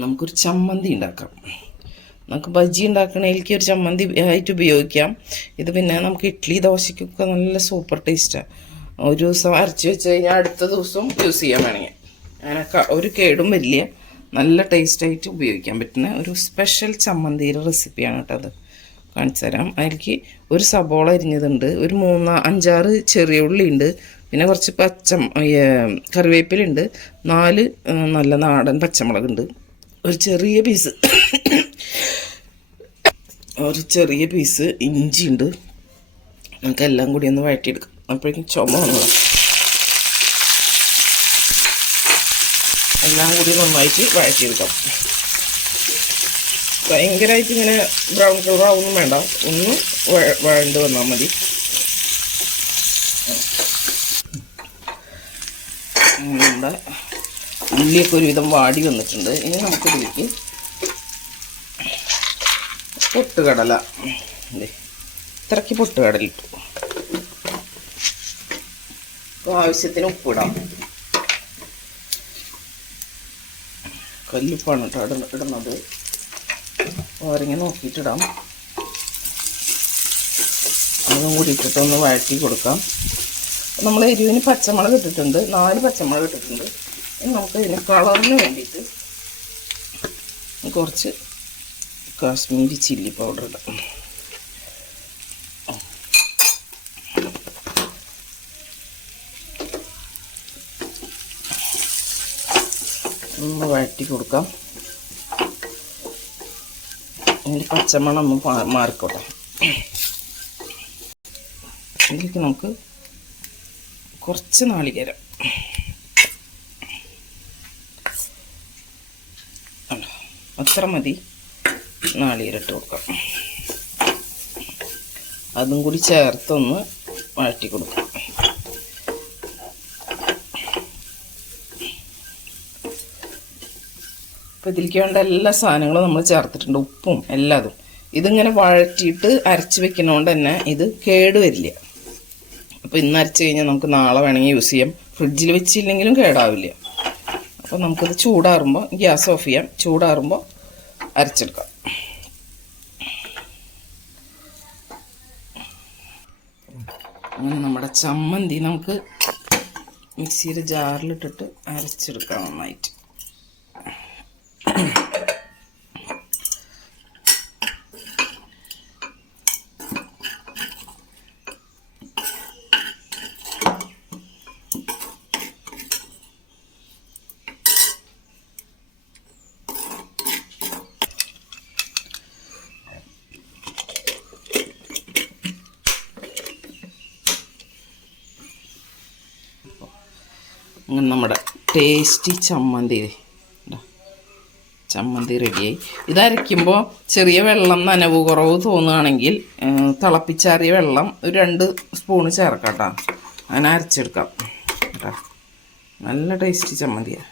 നമുക്കൊരു ചമ്മന്തി ഉണ്ടാക്കാം. നമുക്ക് ബജ്ജി ഉണ്ടാക്കണേലേക്ക് ഒരു ചമ്മന്തി ആയിട്ട് ഉപയോഗിക്കാം. ഇത് പിന്നെ നമുക്ക് ഇഡ്ഡലി ദോശയ്ക്കൊക്കെ നല്ല സൂപ്പർ ടേസ്റ്റാണ്. ഒരു ദിവസം അരച്ച് വെച്ച് കഴിഞ്ഞാൽ അടുത്ത ദിവസം യൂസ് ചെയ്യാൻ വേണമെങ്കിൽ അങ്ങനെ ഒരു കേടും വലിയ നല്ല ടേസ്റ്റായിട്ട് ഉപയോഗിക്കാൻ പറ്റുന്ന ഒരു സ്പെഷ്യൽ ചമ്മന്തിയുടെ റെസിപ്പിയാണ് കേട്ടോ. അത് കാണിച്ചു തരാം. അതിലേക്ക് ഒരു സബോള അരിഞ്ഞതുണ്ട്, ഒരു 5-6 ചെറിയ ഉള്ളി ഉണ്ട്, പിന്നെ കുറച്ച് കറിവേപ്പിലുണ്ട്, 4 നല്ല നാടൻ പച്ചമുളകുണ്ട്, ഒരു ചെറിയ പീസ് ഇഞ്ചി ഉണ്ട്. നമുക്കെല്ലാം കൂടി ഒന്ന് വഴറ്റിയെടുക്കാം. അപ്പോഴേക്കും ചുമ വന്നതാണ്. എല്ലാം കൂടി നന്നായിട്ട് വഴറ്റിയെടുക്കാം. ഭയങ്കരമായിട്ട് ഇങ്ങനെ ബ്രൗൺ കളർ ആവുമൊന്നും വേണ്ട, ഒന്ന് വഴണ്ട് വന്നാൽ മതി. നമ്മുടെ ഉള്ളിയൊക്കെ ഒരുവിധം വാടി വന്നിട്ടുണ്ട്. ഇനി നമുക്ക് ഇതിലേക്ക് പൊട്ടുകടല, ഇത്രയ്ക്ക് പൊട്ടുകടല ഇട്ടു. ആവശ്യത്തിന് ഉപ്പിടാം. കല്ലുപ്പാണ് കേട്ടോ ഇടുന്നത്. ഓരങ്ങി നോക്കിയിട്ടിടാം. അതും കൂടി ഇട്ടിട്ടൊന്ന് വഴറ്റി കൊടുക്കാം. നമ്മൾ എരിവിന് പച്ചമുളക് ഇട്ടിട്ടുണ്ട്, 4 പച്ചമുളക് ഇട്ടിട്ടുണ്ട്. ഇനി നമുക്ക് ഇതിന് കളറിന് വേണ്ടിയിട്ട് കുറച്ച് കാശ്മീരി ചില്ലി പൗഡർ ഇടാം. ഒന്ന് വഴറ്റി കൊടുക്കാം. ഇതിൻ്റെ പച്ചമണം ഒന്ന് മാറിക്കോട്ടെ. ഇതിലേക്ക് നമുക്ക് കുറച്ച് നാളികേരം, അത്ര മതി, നാളികേരം ഇട്ട് കൊടുക്കാം. അതും കൂടി ചേർത്തൊന്ന് വഴറ്റി കൊടുക്കാം. അപ്പോൾ ഇതിലേക്ക് വേണ്ട എല്ലാ സാധനങ്ങളും നമ്മൾ ചേർത്തിട്ടുണ്ട്, ഉപ്പും എല്ലാതും. ഇതിങ്ങനെ വഴറ്റിയിട്ട് അരച്ച് വെക്കുന്നതുകൊണ്ട് തന്നെ ഇത് കേടുവരില്ല. അപ്പോൾ ഇന്ന് അരച്ച് കഴിഞ്ഞാൽ നമുക്ക് നാളെ വേണമെങ്കിൽ യൂസ് ചെയ്യാം. ഫ്രിഡ്ജിൽ വെച്ചില്ലെങ്കിലും കേടാവില്ല. അപ്പോൾ നമുക്കിത് ചൂടാറുമ്പോൾ ഗ്യാസ് ഓഫ് ചെയ്യാം. ചൂടാറുമ്പോൾ അരച്ചെടുക്കാം. അങ്ങനെ നമ്മുടെ ചമ്മന്തി നമുക്ക് മിക്സിയുടെ ജാറിലിട്ടിട്ട് അരച്ചെടുക്കാം നന്നായിട്ട്. അങ്ങനെ നമ്മുടെ ടേസ്റ്റി ചമ്മന്തി റെഡിയായി. ഇതരയ്ക്കുമ്പോൾ ചെറിയ വെള്ളം നനവ് കുറവ് തോന്നുകയാണെങ്കിൽ തിളപ്പിച്ചാറിയ വെള്ളം ഒരു 2 സ്പൂണ് ചേർക്കാം കേട്ടോ. അങ്ങനെ അരച്ചെടുക്കാം കേട്ടോ. നല്ല ടേസ്റ്റി ചമ്മന്തിയാണ്.